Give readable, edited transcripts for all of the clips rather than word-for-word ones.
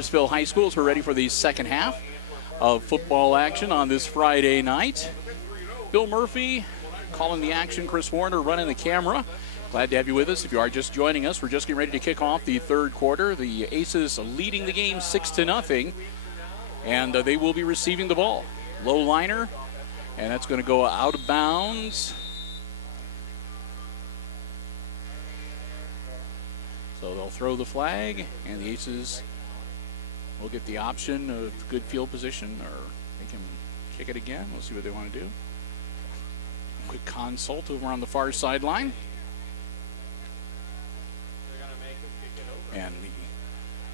Ayersville High Schools. We're ready for the second half of football action on this Friday night. Bill Murphy calling the action, Chris Warner running the camera. Glad to have you with us. If you are just joining us, we're just getting ready to kick off the third quarter. The Aces leading the game 6-0, and they will be receiving the ball. Low liner, and that's going to go out of bounds. So they'll throw the flag, and the Aces will get the option of good field position, or they can kick it again. We'll see what they want to do. Quick consult over on the far sideline. And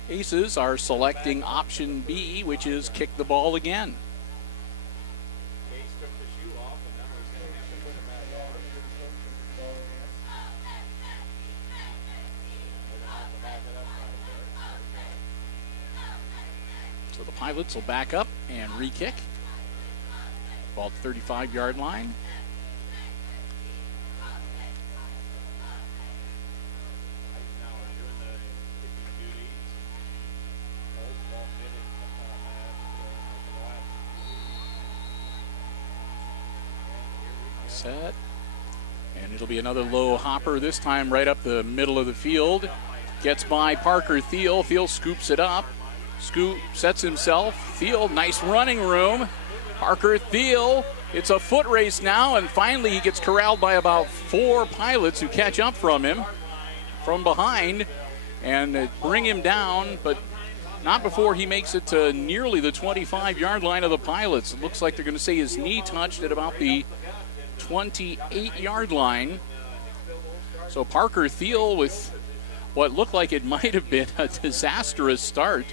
the Aces are selecting option B, which is kick the ball again. So the Pilots will back up and re-kick. Ball to 35-yard line. Set. And it'll be another low hopper, this time right up the middle of the field. Gets by Parker Thiel. Thiel scoops it up. Scoop sets himself. Thiel, nice running room. Parker Thiel, it's a foot race now, and finally he gets corralled by about 4 Pilots who catch up from him from behind and bring him down, but not before he makes it to nearly the 25-yard line of the Pilots. It looks like they're going to say his knee touched at about the 28-yard line. So Parker Thiel, with what looked like it might have been a disastrous start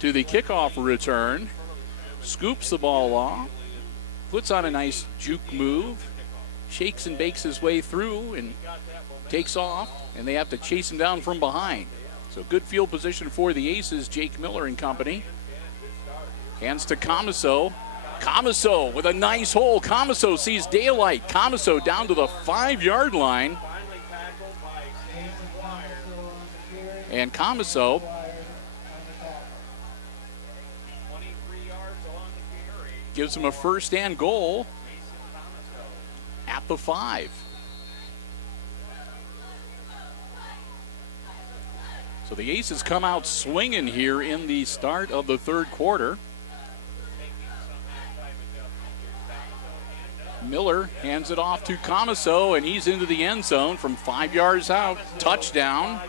to the kickoff return, scoops the ball off, puts on a nice juke move, shakes and bakes his way through and takes off, and they have to chase him down from behind. So good field position for the Aces, Jake Miller and company. Hands to Comiso. Comiso with a nice hole. Comiso sees daylight. Comiso down to the 5-yard line. And Comiso gives him a first and goal at the 5. So the Aces come out swinging here in the start of the third quarter. Miller hands it off to Comiso, and he's into the end zone from 5 yards out. Touchdown,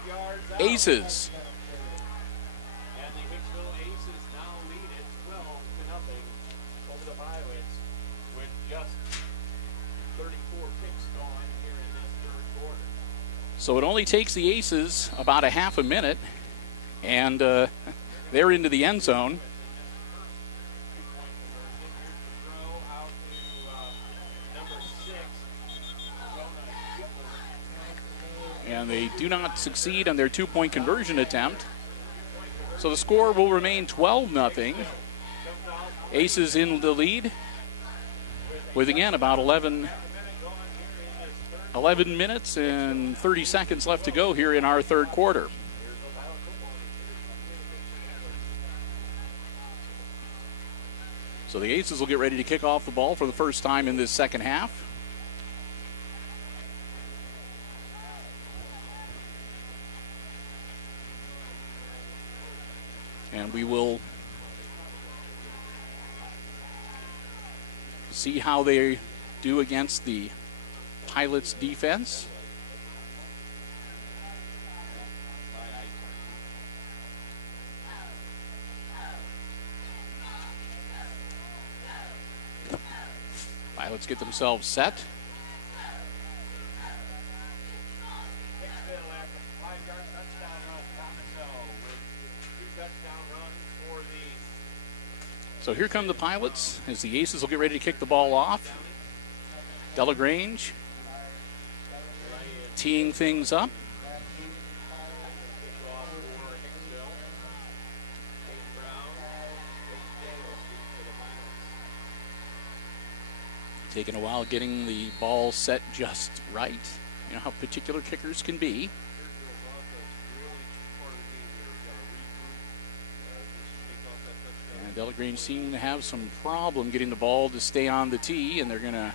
Aces. And the Hicksville Aces now lead it 12-0 over the Pilots with just 34 kicks gone here in this third quarter. So it only takes the Aces about a half a minute, and they're into the end zone. And they do not succeed on their 2-point conversion attempt. So the score will remain 12-0. Aces in the lead with, again, about 11 minutes and 30 seconds left to go here in our third quarter. So the Aces will get ready to kick off the ball for the first time in this second half. And we will see how they do against the Pilots defense. Pilots get themselves set. Hicksville after a 5-yard touchdown run. Tomaso with 2 touchdown runs for the So here come the Pilots as the Aces will get ready to kick the ball off. Delagrange teeing things up. kickoff for Hicksville. Dave Brown, Dave Davis for the Pilots. Taking a while getting the ball set just right. You know how particular kickers can be. And Delagrange seem to have some problem getting the ball to stay on the tee, and they're going to...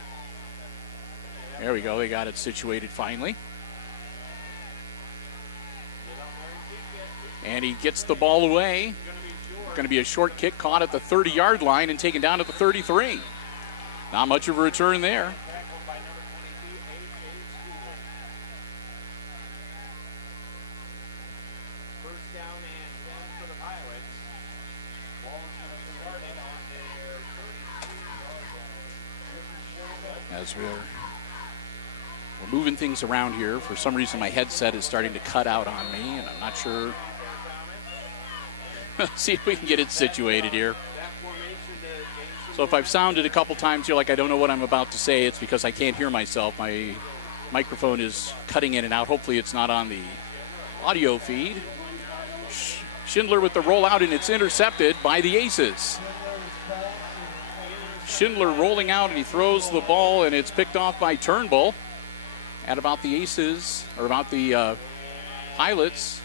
There we go. They got it situated finally. And he gets the ball away. Going to be a short kick caught at the 30-yard line and taken down at the 33. Not much of a return there. Tackled by number 22, A.J. Stewart. First down and 10 for the Pilots. Ball's going to start it on their 33-yard line. As we're moving things around here. For some reason, my headset is starting to cut out on me, and I'm not sure. See if we can get it situated here. So if I've sounded a couple times here like I don't know what I'm about to say, it's because I can't hear myself. My microphone is cutting in and out. Hopefully it's not on the audio feed. Schindler with the rollout, and it's intercepted by the Aces. Schindler rolling out, and he throws the ball, and it's picked off by Turnbull at about the Aces, or about the Pilots.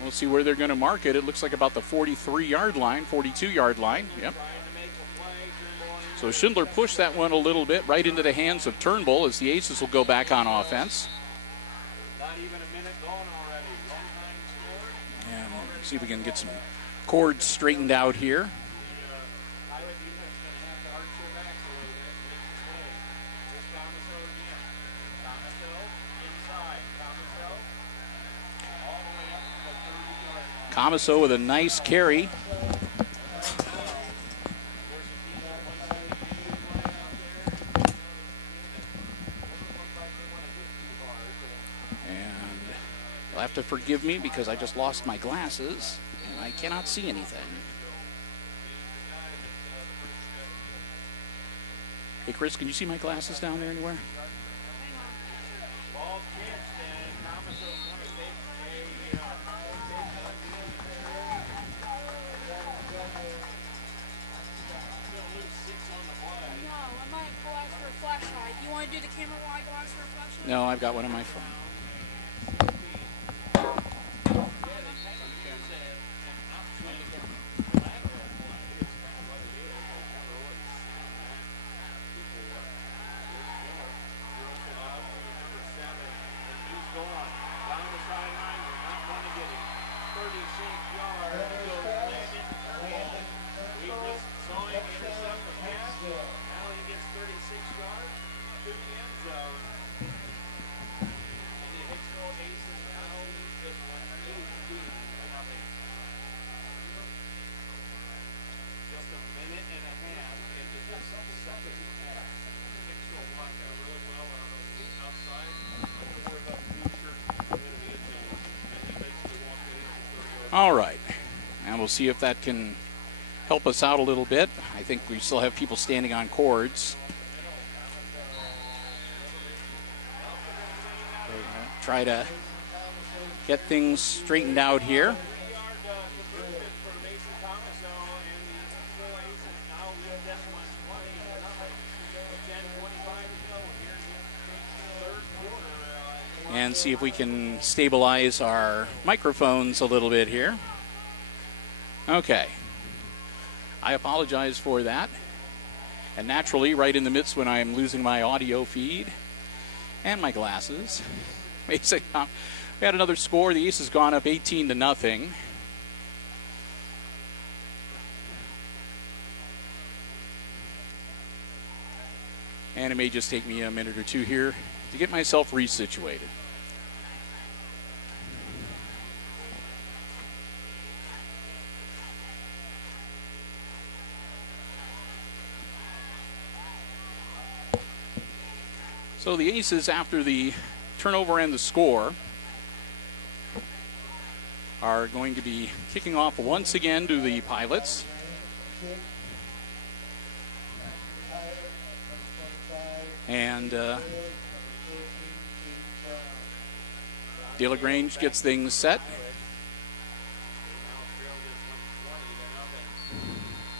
We'll see where they're going to mark it. It looks like about the 43-yard line, 42-yard line. Yep. So Schindler pushed that one a little bit right into the hands of Turnbull as the Aces will go back on offense. Not even a minute gone already. And see if we can get some cords straightened out here. Pilot defense going to have to arch their backs a little bit and make the play. Here's Tomaso again. Tomaso inside. Tomaso all the way up to the 30-yard line. Comiso with a nice carry. And you'll have to forgive me because I just lost my glasses and I cannot see anything. Hey Chris, can you see my glasses down there anywhere? Ball pitched and Tomaso's going to take a No, I might go ask for a flashlight. You want to do the camera while I go ask for a flashlight? No, I've got one on my phone. All right, and we'll see if that can help us out a little bit. I think we still have people standing on cords. Try to get things straightened out here. And see if we can stabilize our microphones a little bit here. Okay. I apologize for that. And naturally, right in the midst when I'm losing my audio feed and my glasses. We had another score. The East has gone up 18-0. And it may just take me a minute or two here to get myself resituated. So the Aces, after the turnover and the score, are going to be kicking off once again to the Pilots. And DeLaGrange gets things set.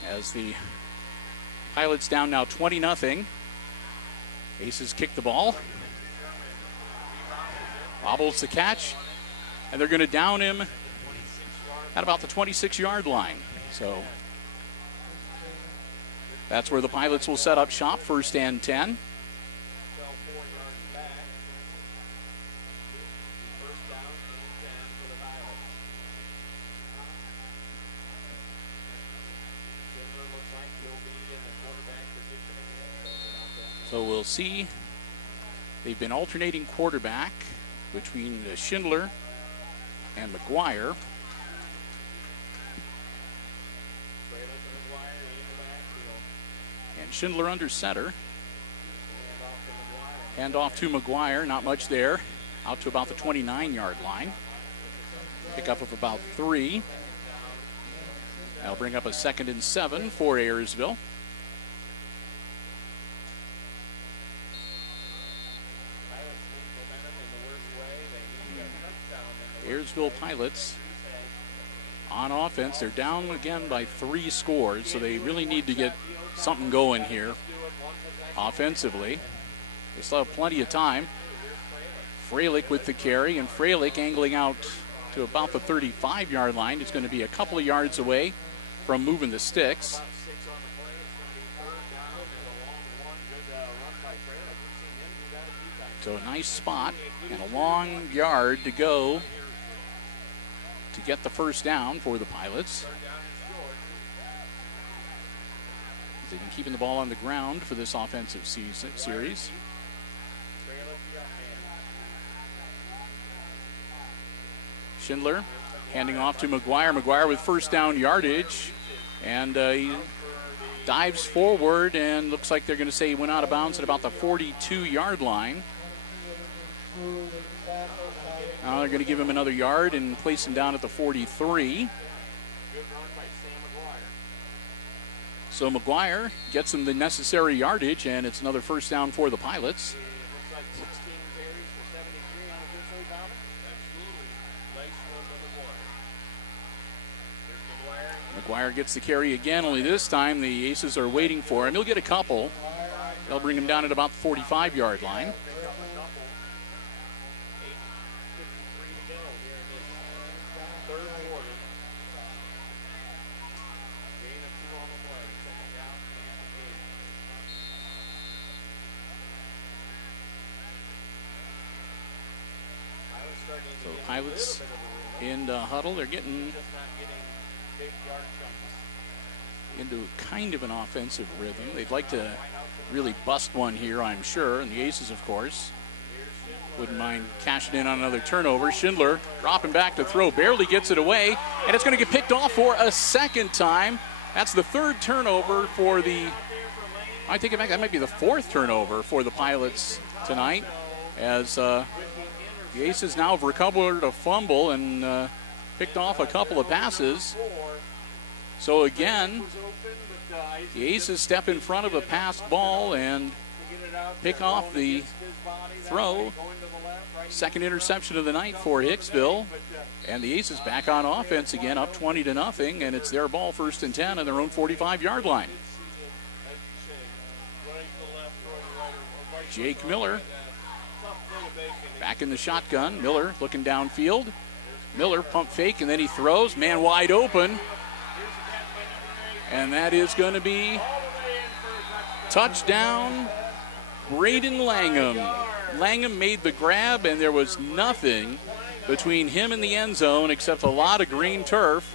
As the Pilots down now 20-0. Aces kick the ball. Bobbles the catch. And they're going to down him at about the 26-yard line. So that's where the Pilots will set up shop, 1st and 10. So we'll see. They've been alternating quarterback between Schindler and McGuire. And Schindler under center. Hand off to McGuire, not much there. Out to about the 29-yard line. Pickup of about 3. That'll bring up a 2nd and 7 for Ayersville. Ayersville Pilots on offense. They're down again by 3 scores, so they really need to get something going here offensively. They still have plenty of time. Freilich with the carry, and Freilich angling out to about the 35-yard line. It's going to be a couple of yards away from moving the sticks. So a nice spot and a long yard to go to get the first down for the Pilots. They've been keeping the ball on the ground for this offensive series. Schindler handing off to McGuire. McGuire with first down yardage. And he dives forward, and looks like they're going to say he went out of bounds at about the 42-yard line. Now they're going to give him another yard and place him down at the 43. So McGuire gets him the necessary yardage, and it's another first down for the Pilots. McGuire gets the carry again, only this time the Aces are waiting for him. He'll get a couple. They'll bring him down at about the 45-yard line. So Pilots in the huddle. They're getting into kind of an offensive rhythm. They'd like to really bust one here, I'm sure. And the Aces, of course, wouldn't mind cashing in on another turnover. Schindler dropping back to throw, barely gets it away, and it's going to get picked off for a second time. That's the 3rd turnover for the, I take it back, that might be the 4th turnover for the Pilots tonight, as the Aces now have recovered a fumble and picked off a couple of passes. So again, the Aces step in front of a passed ball and pick off the throw. 2nd interception of the night for Hicksville. And the Aces back on offense again, up 20-0, and it's their ball, 1st and 10 on their own 45-yard line. Jake Miller back in the shotgun. Miller looking downfield. Miller pump fake, and then he throws. Man wide open. And that is going to be touchdown, Braden Langham. Langham made the grab, and there was nothing between him and the end zone except a lot of green turf.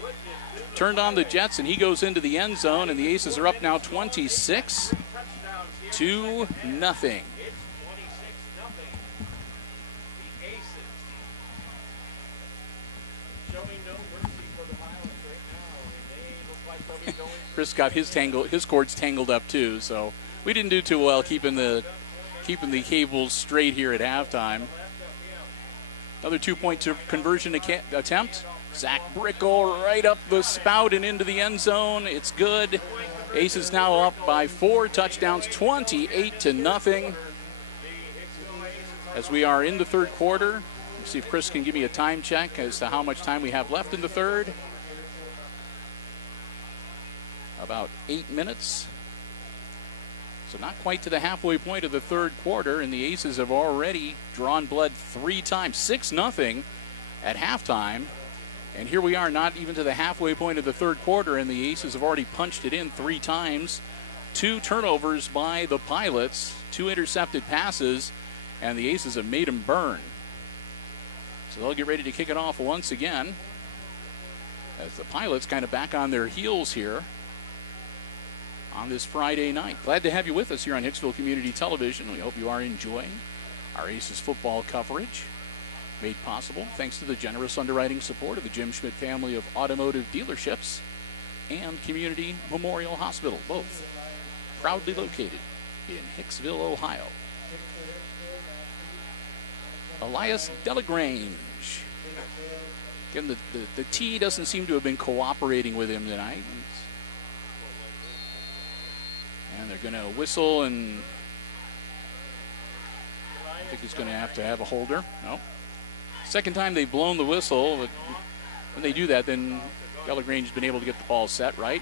Turned on the Jets, and he goes into the end zone, and the Aces are up now 26. 2-0. It's 26-0. The Aces showing no mercy for the Pilots right now, and they look like they'll be going. Chris got his cords tangled up too, so we didn't do too well keeping the cables straight here at halftime. Another 2-point conversion attempt. Zach Brickle right up the spout and into the end zone. It's good. Aces now up by 4 touchdowns, 28-0. As we are in the third quarter, let's see if Chris can give me a time check as to how much time we have left in the third. About 8 minutes. So not quite to the halfway point of the third quarter, and the Aces have already drawn blood 3 times, 6-0 at halftime. And here we are, not even to the halfway point of the third quarter, and the Aces have already punched it in 3 times. 2 turnovers by the Pilots, 2 intercepted passes, and the Aces have made them burn. So they'll get ready to kick it off once again as the Pilots kind of back on their heels here on this Friday night. Glad to have you with us here on Hicksville Community Television. We hope you are enjoying our Aces football coverage, made possible thanks to the generous underwriting support of the Jim Schmidt family of automotive dealerships and Community Memorial Hospital, both proudly located in Hicksville, Ohio. Elias Delagrange. Again, the T doesn't seem to have been cooperating with him tonight. And they're going to whistle, and I think he's going to have a holder. No. Second time they've blown the whistle, but when they do that, then Delagrange's been able to get the ball set right.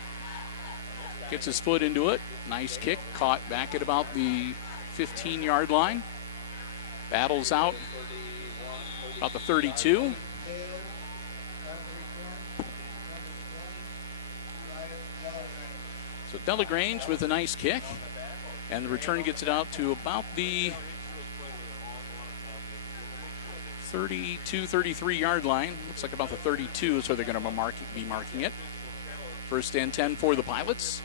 Gets his foot into it. Nice kick, caught back at about the 15-yard line. Battles out about the 32. So Delagrange with a nice kick, and the return gets it out to about the 32, 33-yard line. Looks like about the 32 is where they're going to be marking it. First and 10 for the Pilots.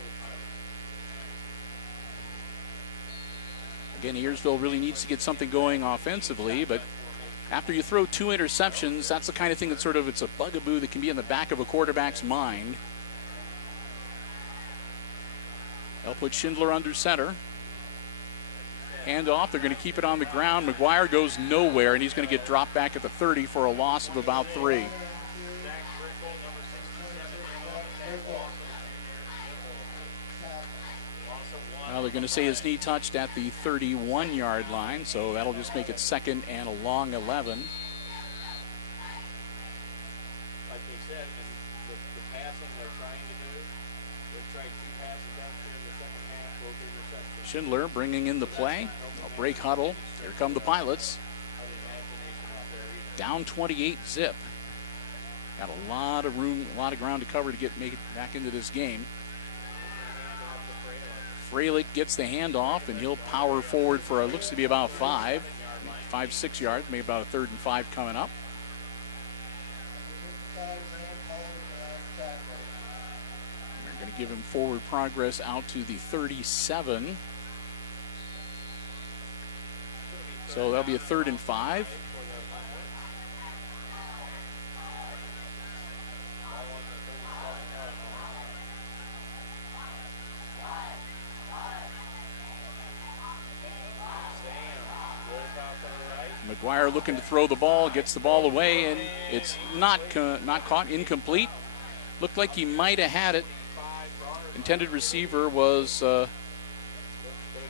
Again, Ayersville really needs to get something going offensively, but after you throw 2 interceptions, that's the kind of thing that it's a bugaboo that can be in the back of a quarterback's mind. They'll put Schindler under center. Hand off. They're going to keep it on the ground. McGuire goes nowhere, and he's going to get dropped back at the 30 for a loss of about 3. Well, they're going to say his knee touched at the 31-yard line, so that'll just make it second and a long 11. Schindler bringing in the play. A break huddle. Here come the Pilots. Down 28 zip. Got a lot of room, a lot of ground to cover to make it back into this game. Freilich gets the handoff, and he'll power forward for looks to be about 5, 6 yards, maybe about a 3rd and 5 coming up. They're going to give him forward progress out to the 37. So that'll be a 3rd and 5. McGuire looking to throw the ball, gets the ball away, and it's not caught, incomplete. Looked like he might have had it. Intended receiver was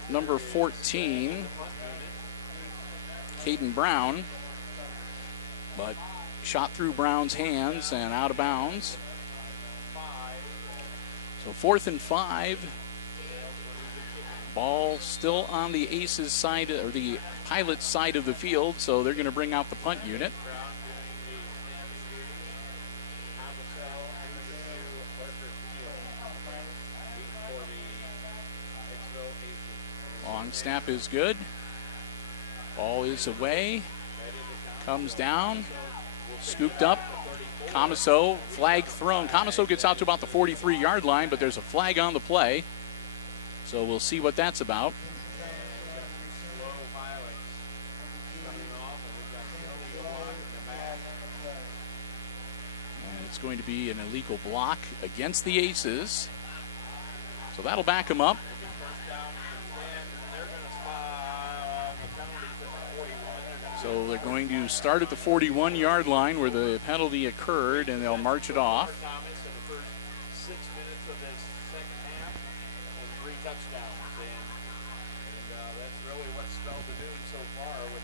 number 14. Caden Brown, but shot through Brown's hands and out of bounds. So 4th and 5. Ball still on the Aces side, or the Pilots side of the field, so they're going to bring out the punt unit. Long snap is good. Ball is away. Comes down. Scooped up. Comiso, flag thrown. Comiso gets out to about the 43-yard line, but there's a flag on the play. So we'll see what that's about. It's going to be an illegal block against the Aces. So that'll back them up. So they're going to start at the 41-yard line where the penalty occurred, and they'll march it off.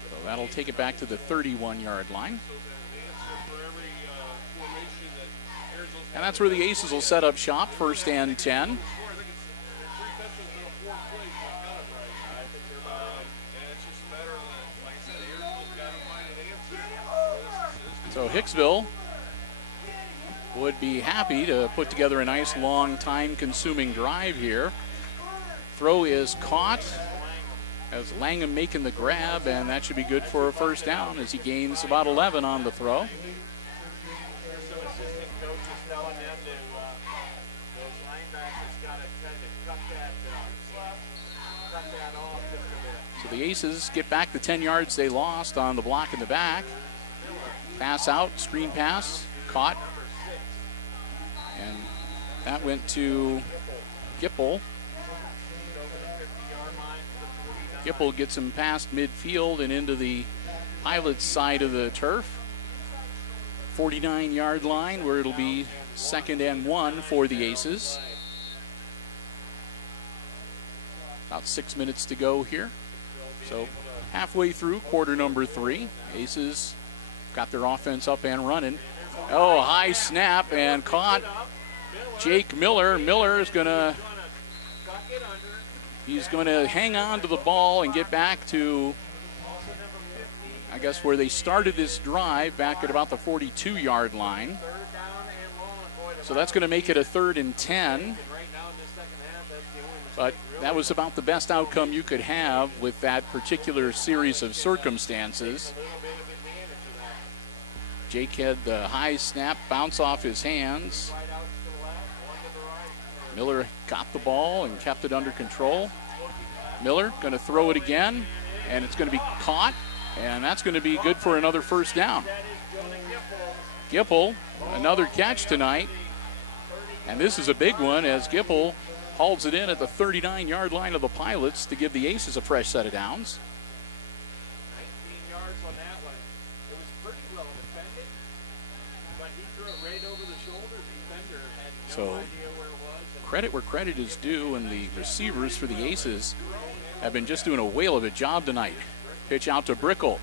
So that'll take it back to the 31-yard line. And that's where the Aces will set up shop, first and 10. So Hicksville would be happy to put together a nice long time-consuming drive here. Throw is caught as Langham making the grab, and that should be good for a first down as he gains about 11 on the throw. So the Aces get back the 10 yards they lost on the block in the back. Pass out, screen pass, caught. And that went to Gipple. Gipple gets him past midfield and into the Pilots side of the turf. 49-yard line where it'll be second and 1 for the Aces. About 6 minutes to go here. So halfway through quarter number 3. Aces got their offense up and running. Oh, high snap and caught. Jake Miller. Miller is he's going to hang on to the ball and get back to, I guess, where they started this drive, back at about the 42-yard line. So that's going to make it a 3rd and 10. But that was about the best outcome you could have with that particular series of circumstances. Jake had the high snap bounce off his hands. Miller got the ball and kept it under control. Miller going to throw it again, and it's going to be caught, and that's going to be good for another first down. Gipple, another catch tonight, and this is a big one as Gipple hauls it in at the 39-yard line of the Pilots to give the Aces a fresh set of downs. 19 yards on that one. It was pretty well defended, but he threw it right over the shoulder. The defender had no idea where it was. Credit where credit is due, and the receivers for the Aces have been just doing a whale of a job tonight. Pitch out to Brickle.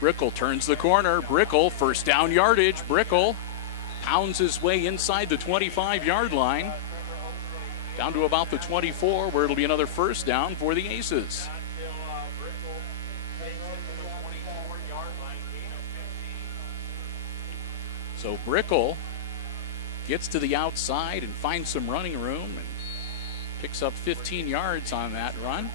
Brickle turns the corner. Brickle, first down yardage. Brickle pounds his way inside the 25-yard line, down to about the 24, where it'll be another first down for the Aces. So Brickle gets to the outside and finds some running room and picks up 15 yards on that run.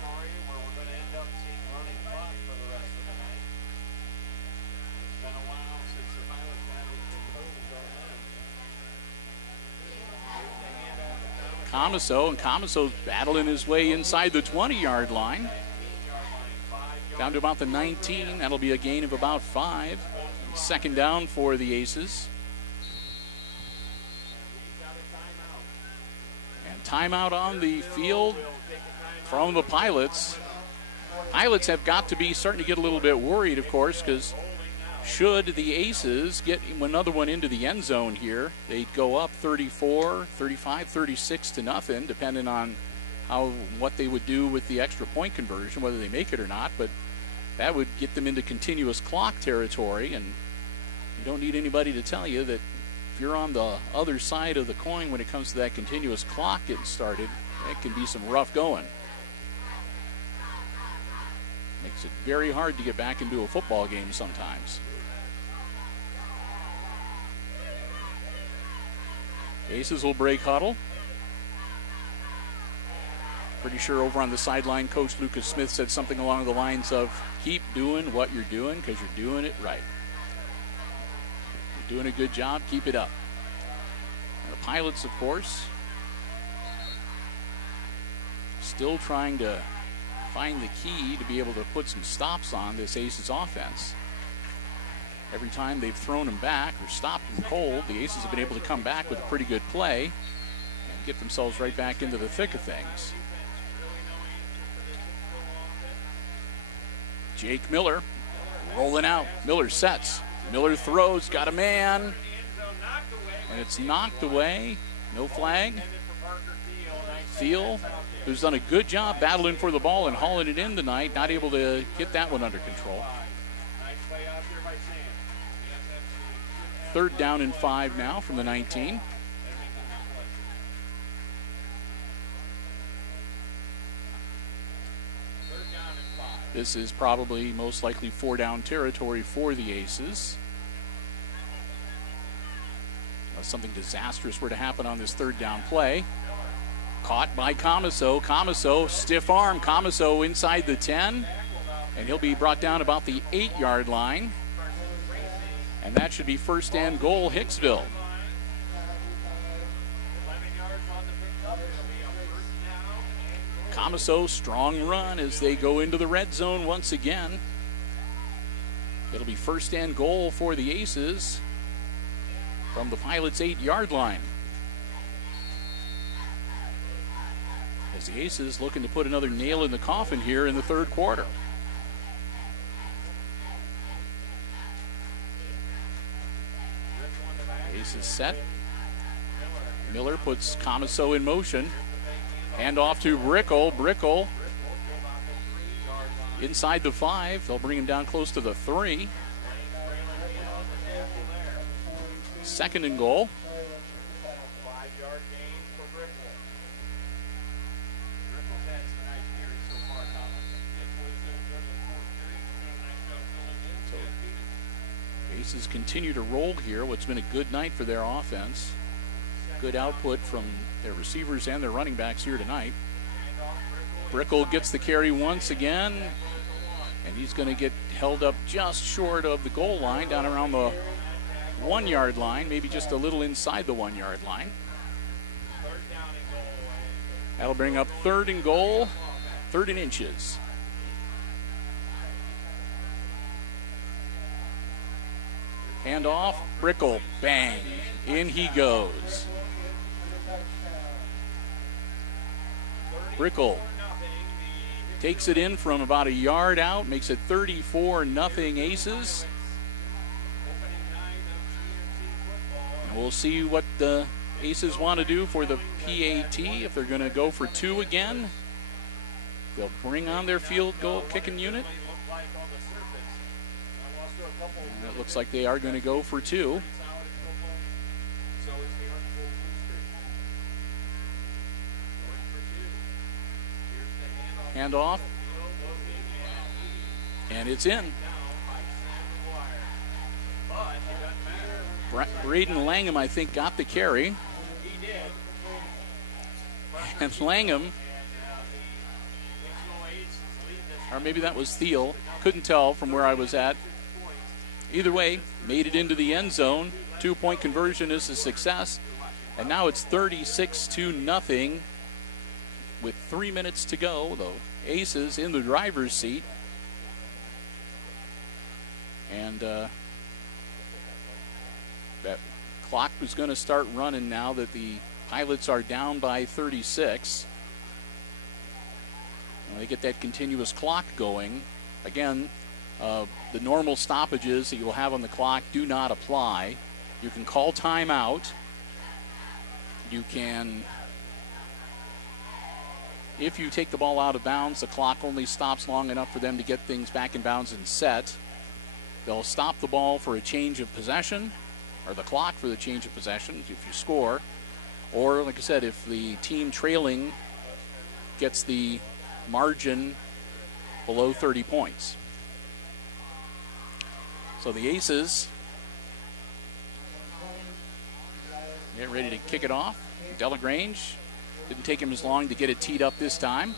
Comiso's battling his way inside the 20-yard line. Down to about the 19. That'll be a gain of about 5. Second down for the Aces. And timeout on the field from the Pilots. Pilots have got to be starting to get a little bit worried, of course, because should the Aces get another one into the end zone here, they'd go up 34, 35, 36 to nothing, depending on what they would do with the extra point conversion, whether they make it or not. But that would get them into continuous clock territory, and you don't need anybody to tell you that if you're on the other side of the coin when it comes to that continuous clock getting started, it can be some rough going. Makes it very hard to get back into a football game sometimes. Aces will break huddle. Pretty sure over on the sideline, Coach Lucas Smith said something along the lines of, keep doing what you're doing because you're doing it right. You're doing a good job, keep it up. And the Pilots, of course, still trying to find the key to be able to put some stops on this Aces offense. Every time they've thrown him back or stopped him cold, the Aces have been able to come back with a pretty good play and get themselves right back into the thick of things. Jake Miller rolling out. Miller sets. Miller throws, got a man, and it's knocked away. No flag. Thiel, who's done a good job battling for the ball and hauling it in tonight, not able to get that one under control. 3rd down and 5 now from the 19. This is probably most likely 4-down territory for the Aces. Unless something disastrous were to happen on this 3rd down play. Caught by Comiso. Comiso, stiff arm. Comiso inside the 10. And he'll be brought down about the 8-yard line. And that should be 1st and goal, Hicksville. Comiso, strong run as they go into the red zone once again. It'll be 1st and goal for the Aces from the Pilots' 8-yard line. As the Aces looking to put another nail in the coffin here in the 3rd quarter. Aces set. Miller puts Comiso in motion. Hand off to Brickle. Brickle inside the 5. They'll bring him down close to the 3. 2nd and goal. So Aces continue to roll here. What's been a good night for their offense. Good output from their receivers and their running backs here tonight. Brickle gets the carry once again, and he's going to get held up just short of the goal line, down around the 1-yard line, maybe just a little inside the 1-yard line. That'll bring up 3rd and goal, 3rd and inches. Hand off, Brickle, bang, in he goes. Brickle takes it in from about a yard out, makes it 34-0 Aces. And we'll see what the Aces want to do for the PAT, if they're going to go for 2 again. They'll bring on their field goal kicking unit. And it looks like they are going to go for 2. Hand off, and it's in. Braden Langham, I think, got the carry. And Langham, or maybe that was Thiel, couldn't tell from where I was at. Either way, made it into the end zone. 2-point conversion is a success. And now it's 36-0 with 3 minutes to go. The Aces in the driver's seat. And that clock is going to start running now that the Pilots are down by 36. When they get that continuous clock going, again, the normal stoppages that you'll have on the clock do not apply. You can call timeout. You can, if you take the ball out of bounds, the clock only stops long enough for them to get things back in bounds and set. They'll stop the ball for a change of possession, or the clock for the change of possession if you score. Or, like I said, if the team trailing gets the margin below 30 points. So the Aces get ready to kick it off. Delagrange, didn't take him as long to get it teed up this time.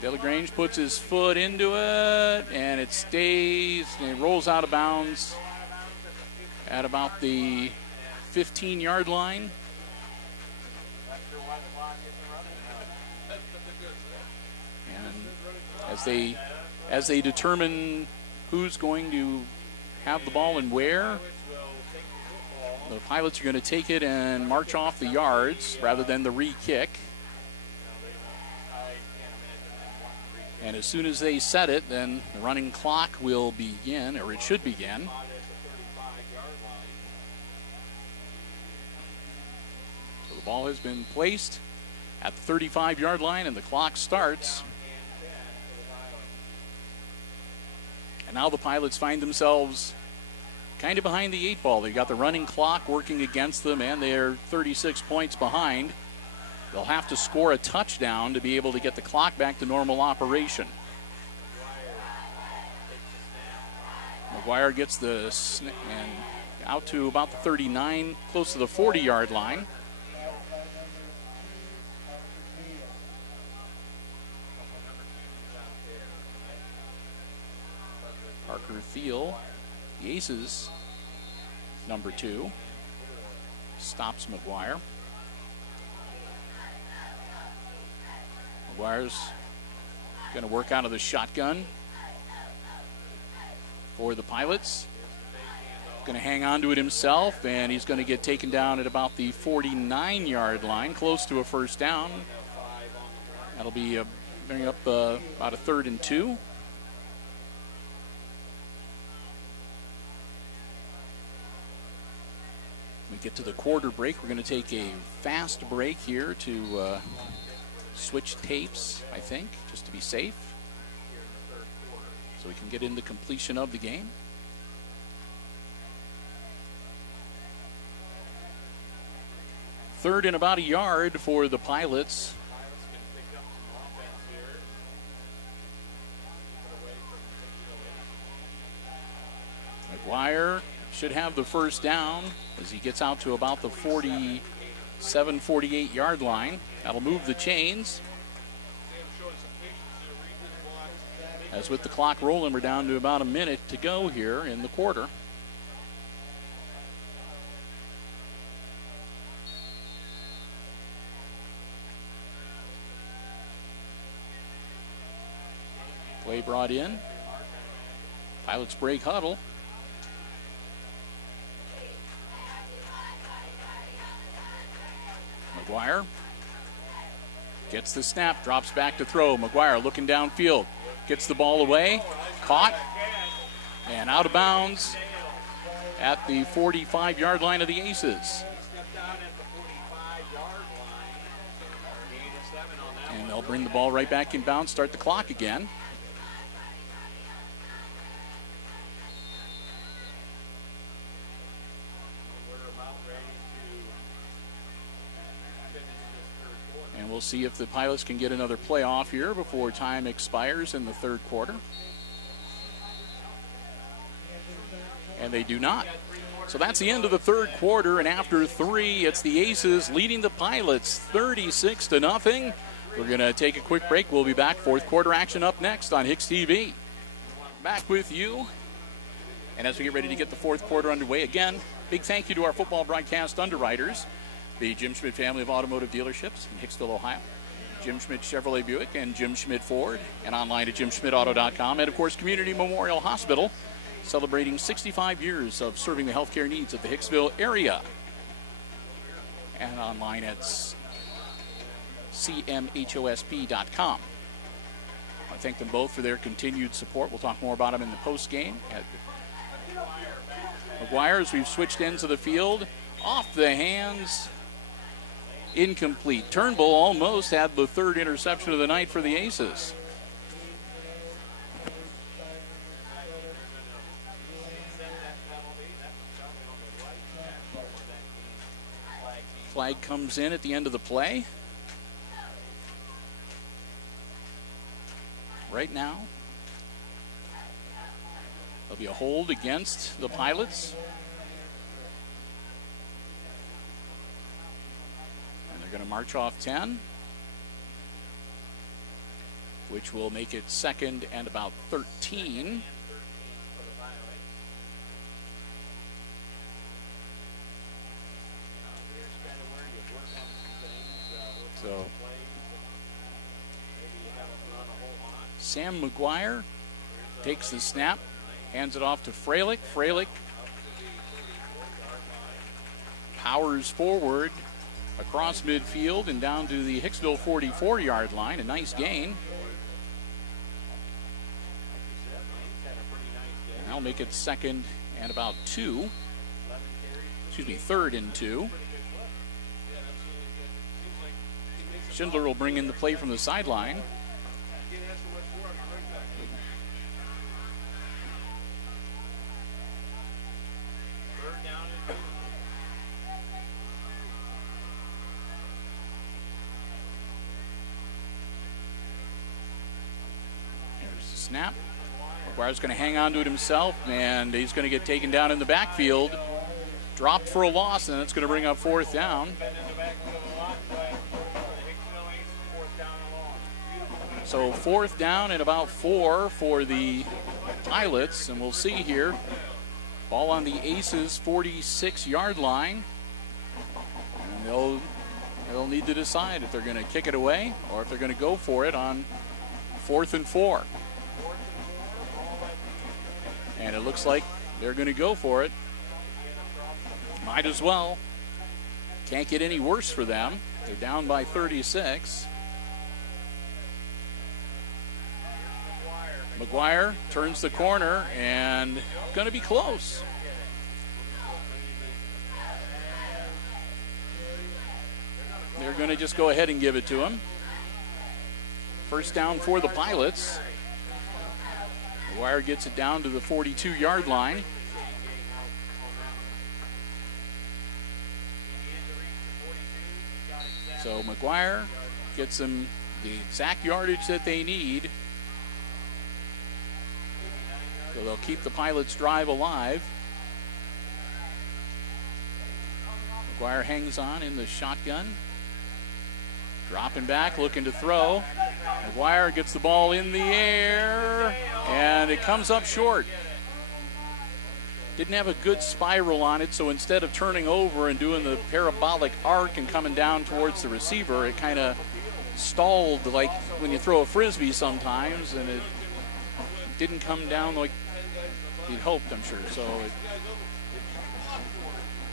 Delagrange puts his foot into it, and it stays, and it rolls out of bounds at about the 15-yard line. And as they as they determine who's going to have the ball and where. The Pilots are going to take it and march off the yards rather than the re-kick. And as soon as they set it, then the running clock will begin, or it should begin. So the ball has been placed at the 35-yard line, and the clock starts. And now the Pilots find themselves kind of behind the 8 ball. They've got the running clock working against them, and they're 36 points behind. They'll have to score a touchdown to be able to get the clock back to normal operation. McGuire gets the snap and out to about the 39, close to the 40-yard line. Parker Thiel, the Aces, number 2, stops McGuire. McGuire's going to work out of the shotgun for the Pilots. Going to hang on to it himself, and he's going to get taken down at about the 49-yard line, close to a first down. That'll be bring up about a 3rd and 2. We get to the quarter break. We're going to take a fast break here to switch tapes, I think, just to be safe, so we can get into completion of the game. Third and about a yard for the Pilots. McGuire should have the first down as he gets out to about the 47, 48-yard line. That'll move the chains. As with the clock rolling, we're down to about a minute to go here in the quarter. Play brought in. Pilots break huddle. McGuire gets the snap, drops back to throw. McGuire looking downfield, gets the ball away, caught, and out of bounds at the 45-yard line of the Aces. And they'll bring the ball right back in bounds, start the clock again. And we'll see if the Pilots can get another play off here before time expires in the third quarter. And they do not. So that's the end of the third quarter, and after 3, it's the Aces leading the Pilots 36-0. We're going to take a quick break. We'll be back. Fourth quarter action up next on HIX-TV. Back with you. And as we get ready to get the fourth quarter underway, again, big thank you to our football broadcast underwriters, the Jim Schmidt family of automotive dealerships in Hicksville, Ohio, Jim Schmidt Chevrolet Buick and Jim Schmidt Ford, and online at jimschmidtauto.com, and of course Community Memorial Hospital, celebrating 65 years of serving the healthcare needs of the Hicksville area, and online at cmhosp.com. I thank them both for their continued support. We'll talk more about them in the post game. McGuire, as we've switched ends of the field, off the hands, incomplete. Turnbull almost had the third interception of the night for the Aces. Flag comes in at the end of the play. Right now, there'll be a hold against the Pilots. Going to march off 10, which will make it 2nd and about 13. So Sam McGuire takes the snap, hands it off to Freilich. Freilich powers forward across midfield and down to the Hicksville 44-yard line. A nice gain. And that'll make it second and about 2. Excuse me, 3rd and 2. Schindler will bring in the play from the sideline. There's the snap. McGuire's going to hang on to it himself, and he's going to get taken down in the backfield. Dropped for a loss, and it's going to bring up 4th down. So 4th down and about 4 for the Pilots, and we'll see here. Ball on the Aces 46-yard line. And they'll need to decide if they're going to kick it away or if they're going to go for it on 4th and 4. And it looks like they're going to go for it. Might as well. Can't get any worse for them. They're down by 36. McGuire turns the corner and going to be close. They're going to just go ahead and give it to him. First down for the Pilots. McGuire gets it down to the 42-yard line. So McGuire gets them the exact yardage that they need. So they'll keep the Pilots' drive alive. McGuire hangs on in the shotgun. Dropping back, looking to throw. McGuire gets the ball in the air, and it comes up short. Didn't have a good spiral on it, so instead of turning over and doing the parabolic arc and coming down towards the receiver, it kind of stalled like when you throw a Frisbee sometimes, and it didn't come down like he'd hoped, I'm sure. So it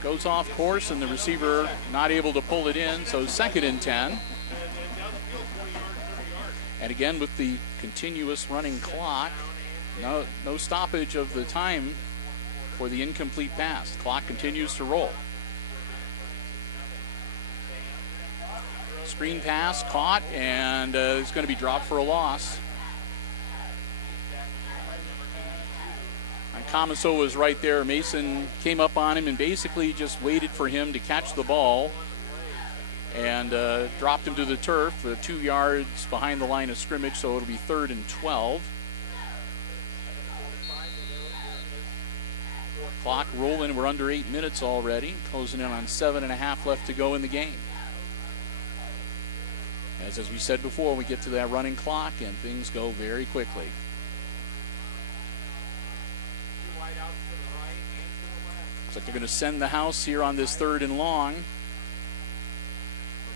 goes off course, and the receiver not able to pull it in, so 2nd and 10. And again, with the continuous running clock, no stoppage of the time for the incomplete pass. The clock continues to roll. Screen pass caught, and it's going to be dropped for a loss. And Comiso was right there. Mason came up on him and basically just waited for him to catch the ball and dropped him to the turf 2 yards behind the line of scrimmage, so it'll be 3rd and 12. Clock rolling. We're under 8 minutes already, closing in on 7.5 left to go in the game. As we said before, we get to that running clock and things go very quickly. Looks like they're going to send the house here on this 3rd and long.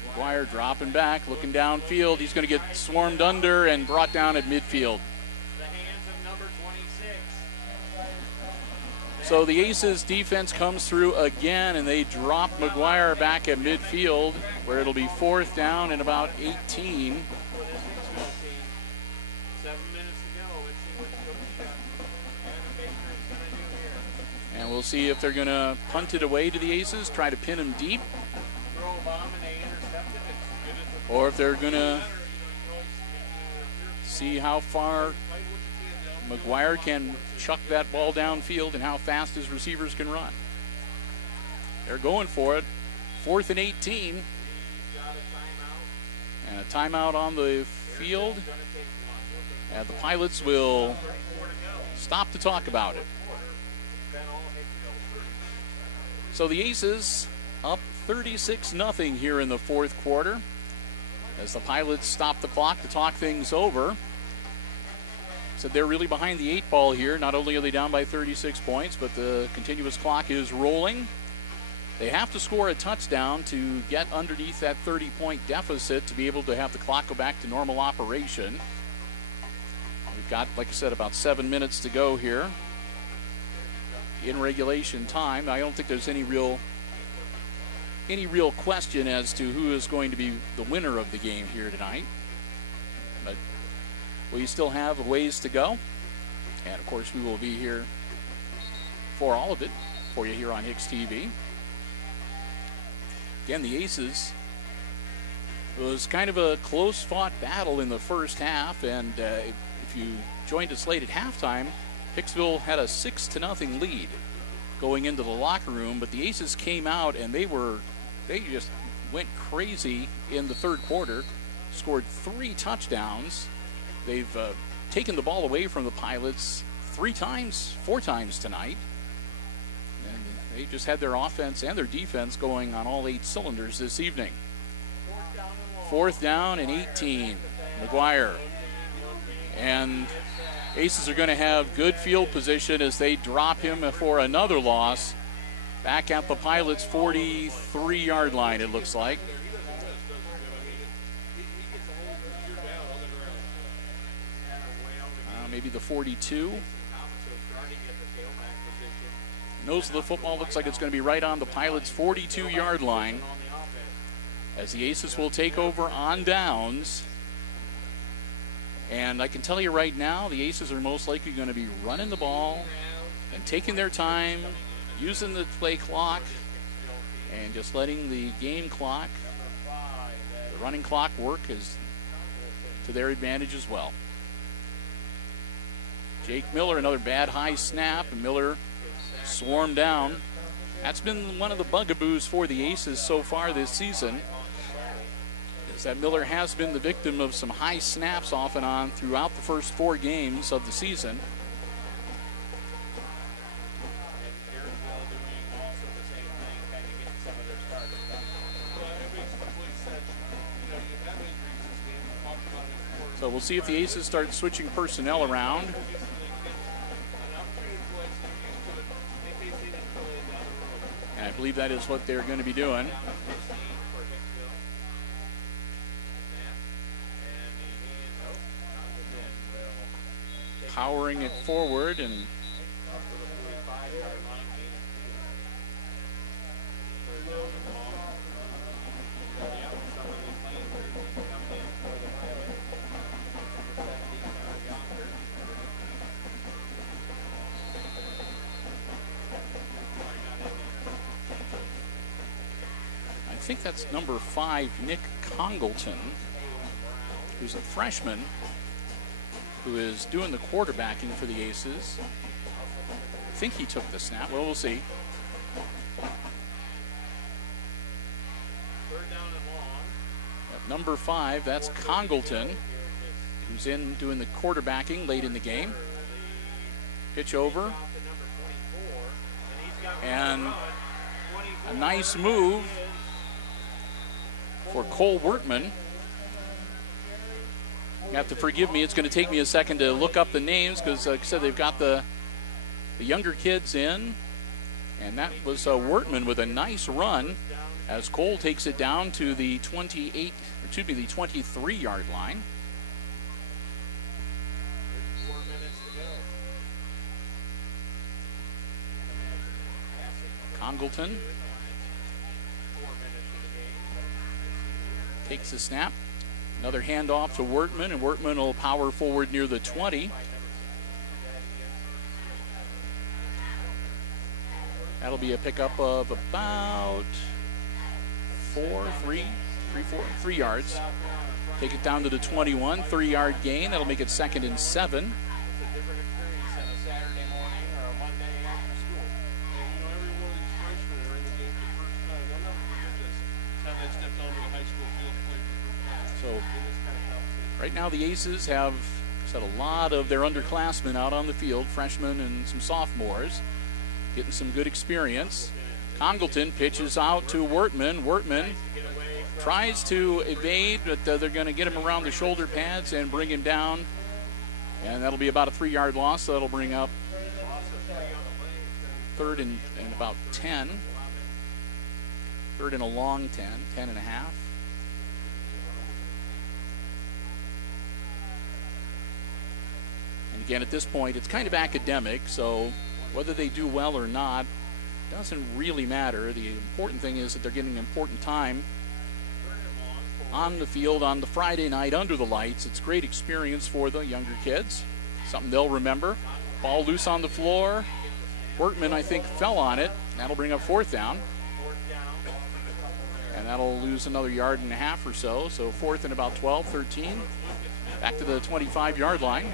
McGuire dropping back, looking downfield. He's going to get swarmed under and brought down at midfield. So the Aces defense comes through again, and they drop McGuire back at midfield, where it'll be 4th down and about 18. And we'll see if they're going to punt it away to the Aces, try to pin them deep, or if they're going to see how far McGuire can chuck that ball downfield and how fast his receivers can run. They're going for it. 4th and 18. And a timeout on the field. And the Pilots will stop to talk about it. So the Aces up 36-0 here in the 4th quarter, as the Pilots stop the clock to talk things over. So they're really behind the 8 ball here. Not only are they down by 36 points, but the continuous clock is rolling. They have to score a touchdown to get underneath that 30-point deficit to be able to have the clock go back to normal operation. We've got, like I said, about 7 minutes to go here in regulation time. I don't think there's any real question as to who is going to be the winner of the game here tonight. But we still have a ways to go. And, of course, we will be here for all of it for you here on HIX-TV. Again, the Aces, it was kind of a close-fought battle in the first half, and if you joined us late at halftime, Hicksville had a 6-0 lead going into the locker room, but the Aces came out and they just went crazy in the third quarter, scored 3 touchdowns. They've taken the ball away from the Pilots 4 times tonight. And they just had their offense and their defense going on all 8 cylinders this evening. 4th down and 18. McGuire. And Aces are going to have good field position as they drop him for another loss. Back at the Pilots' 43-yard line, it looks like. Maybe the 42. Nose of the football looks like it's going to be right on the Pilots' 42-yard line, as the Aces will take over on downs. And I can tell you right now, the Aces are most likely going to be running the ball and taking their time, using the play clock, and just letting the game clock, the running clock, work to their advantage as well. Jake Miller, another bad high snap, and Miller swarmed down. That's been one of the bugaboos for the Aces so far this season, is that Miller has been the victim of some high snaps off and on throughout the first 4 games of the season. So we'll see if the Aces start switching personnel around. And I believe that is what they're going to be doing. Powering it forward, and I think that's number 5, Nick Congleton, who's a freshman, who is doing the quarterbacking for the Aces. I think he took the snap. Well, we'll see. At number 5, that's Congleton, who's in doing the quarterbacking late in the game. Pitch over. And a nice move for Cole Wertman. You have to forgive me. It's going to take me a second to look up the names because, like I said, they've got the younger kids in. And that was Wertman with a nice run as Cole takes it down to the 23-yard line. Congleton takes the snap. Another handoff to Wertman, and Wertman will power forward near the 20. That'll be a pickup of about 3 yards. Take it down to the 21, 3-yard gain. That'll make it 2nd and 7. So right now the Aces have set a lot of their underclassmen out on the field, freshmen and some sophomores, getting some good experience. Congleton pitches out to Wertman. Wertman tries to evade, but they're going to get him around the shoulder pads and bring him down. And that'll be about a 3-yard loss, so that'll bring up 3rd and about 10. 3rd and a long 10, 10 and a half. Again, at this point, it's kind of academic, so whether they do well or not doesn't really matter. The important thing is that they're getting important time on the field on the Friday night under the lights. It's a great experience for the younger kids, something they'll remember. Ball loose on the floor. Workman, I think, fell on it. That'll bring up 4th down. And that'll lose another 1.5 yards or so. So 4th and about 12, 13. Back to the 25-yard line.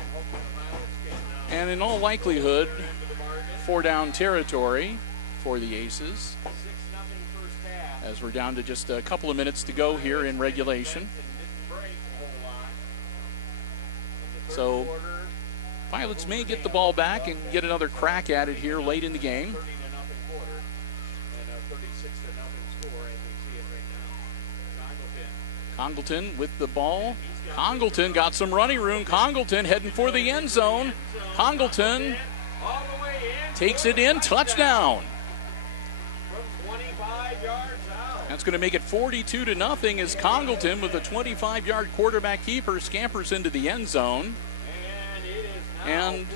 And in all likelihood, 4-down territory for the Aces, as we're down to just a couple of minutes to go here in regulation. So Pilots may get the ball back and get another crack at it here late in the game. Congleton with the ball. Congleton got some running room. Congleton heading for the end zone. Congleton takes it in. Touchdown. That's going to make it 42-0 as Congleton with a 25-yard quarterback keeper scampers into the end zone. And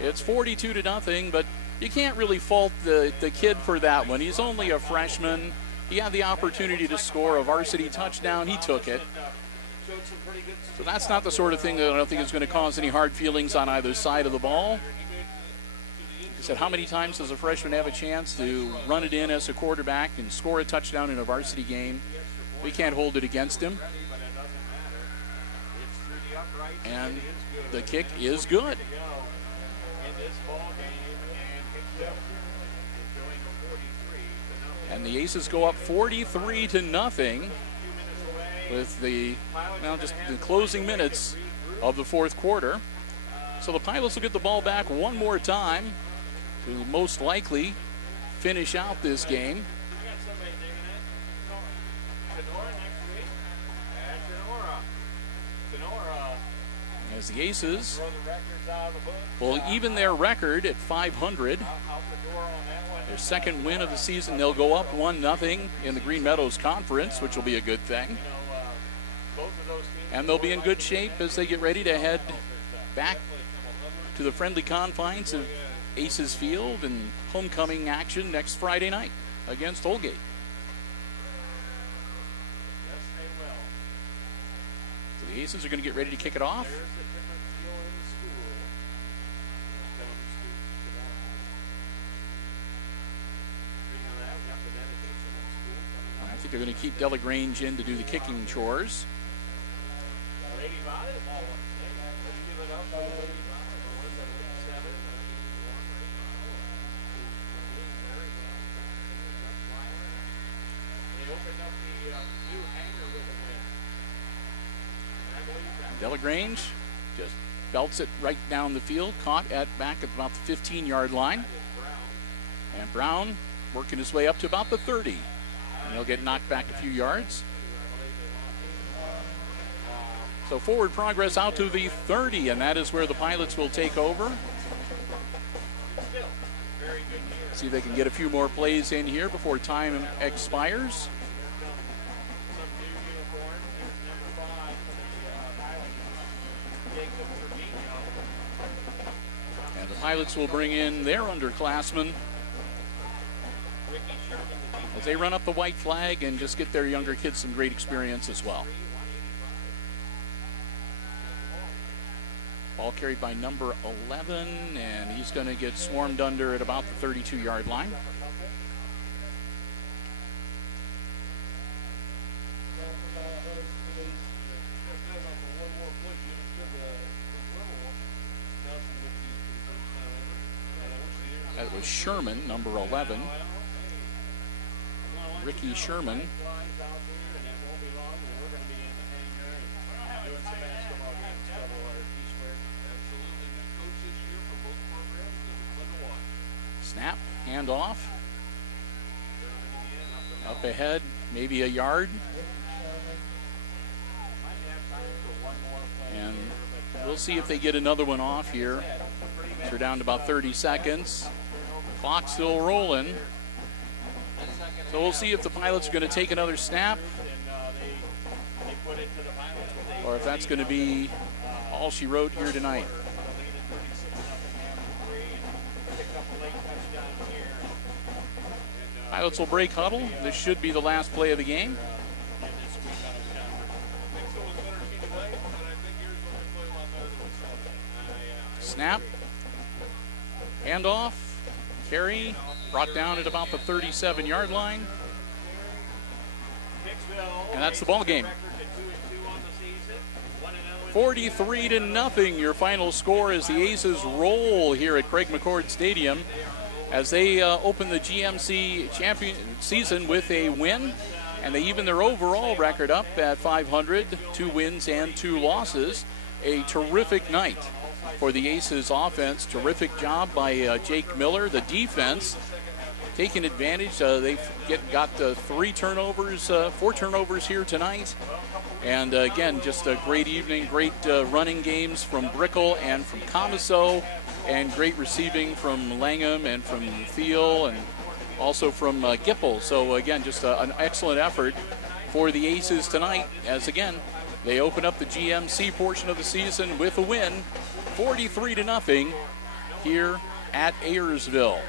it's 42-0, but you can't really fault the kid for that one. He's only a freshman. He had the opportunity to score a varsity touchdown. He took it. So that's not the sort of thing that I don't think is going to cause any hard feelings on either side of the ball. Like I said, how many times does a freshman have a chance to run it in as a quarterback and score a touchdown in a varsity game? We can't hold it against him. And the kick is good. And the Aces go up 43-0 with the closing minutes of the fourth quarter. So the Pilots will get the ball back one more time to most likely finish out this game. As the Aces will even their record at 500. Their second win of the season. They'll go up 1-0 in the Green Meadows Conference, which will be a good thing. And they'll be in good shape as they get ready to head back to the friendly confines of Aces Field and homecoming action next Friday night against Holgate. So the Aces are going to get ready to kick it off. I think they're going to keep Delagrange in to do the kicking chores. Delagrange just belts it right down the field, caught back at about the 15-yard line. And Brown working his way up to about the 30. And he'll get knocked back a few yards. So forward progress out to the 30, and that is where the Pilots will take over. See if they can get a few more plays in here before time expires. And the Pilots will bring in their underclassmen as they run up the white flag and just get their younger kids some great experience as well. Ball carried by number 11, and he's going to get swarmed under at about the 32-yard line. That was Sherman, number 11. Ricky Sherman. Snap, handoff. Up ahead, maybe a yard. And we'll see if they get another one off here. They're down to about 30 seconds. Clock still rolling. So we'll see if the Pilots are going to take another snap, or if that's going to be all she wrote here tonight. Pilots will break huddle. This should be the last play of the game. Snap. Handoff. Carry. Brought down at about the 37-yard line. And that's the ball game. 43-0, your final score as the Aces roll here at Craig McCord Stadium as they open the GMC champion season with a win, and they even their overall record up at 500, 2 wins and 2 losses. A terrific night for the Aces offense. Terrific job by Jake Miller. The defense taking advantage. They've got 4 turnovers here tonight. And again, just a great evening, great running games from Brickell and from Comiso, and great receiving from Langham and from Thiel and also from Gipple. So again, just an excellent effort for the Aces tonight as again, they open up the GMC portion of the season with a win, 43-0 here at Ayersville.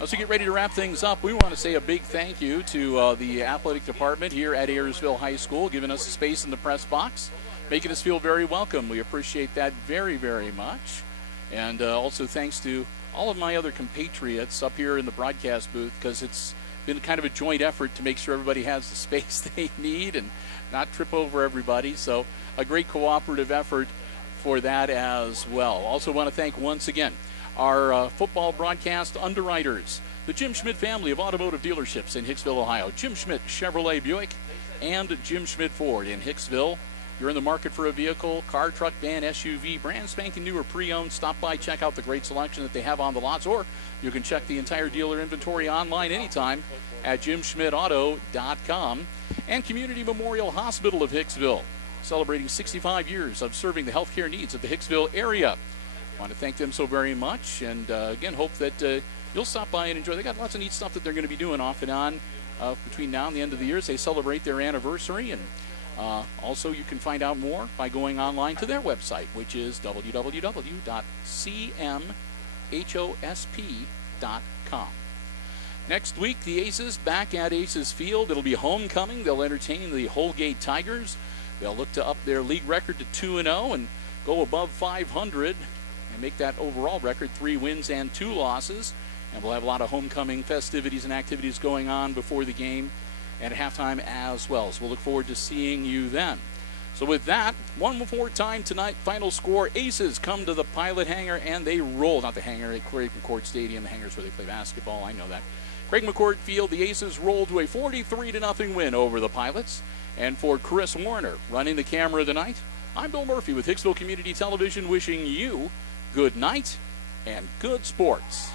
As we get ready to wrap things up, we want to say a big thank you to the athletic department here at Ayersville High School, giving us a space in the press box, making us feel very welcome. We appreciate that very, very much. And also thanks to all of my other compatriots up here in the broadcast booth, because it's been kind of a joint effort to make sure everybody has the space they need and not trip over everybody. So a great cooperative effort for that as well. Also want to thank once again our football broadcast underwriters, the Jim Schmidt family of automotive dealerships in Hicksville, Ohio. Jim Schmidt Chevrolet Buick and Jim Schmidt Ford in Hicksville. You're in the market for a vehicle, car, truck, van, SUV, brand spanking new or pre-owned. Stop by, check out the great selection that they have on the lots, or you can check the entire dealer inventory online anytime at jimschmidtauto.com. And Community Memorial Hospital of Hicksville, celebrating 65 years of serving the healthcare needs of the Hicksville area. I want to thank them so very much, and again, hope that you'll stop by and enjoy. They got lots of neat stuff that they're going to be doing off and on between now and the end of the year as they celebrate their anniversary. And also, you can find out more by going online to their website, which is www.cmhosp.com. Next week, the Aces back at Aces Field. It'll be homecoming. They'll entertain the Holgate Tigers. They'll look to up their league record to 2-0 and go above 500 and make that overall record 3 wins and 2 losses. And we'll have a lot of homecoming festivities and activities going on before the game and halftime as well. So we'll look forward to seeing you then. So with that, one more time tonight, final score, Aces come to the Pilot Hangar and they roll, not the hangar at Craig McCord Stadium, the hangar's where they play basketball, I know that. Craig McCord Field, the Aces roll to a 43-0 win over the Pilots. And for Chris Warner running the camera tonight, I'm Bill Murphy with Hicksville Community Television, wishing you good night and good sports.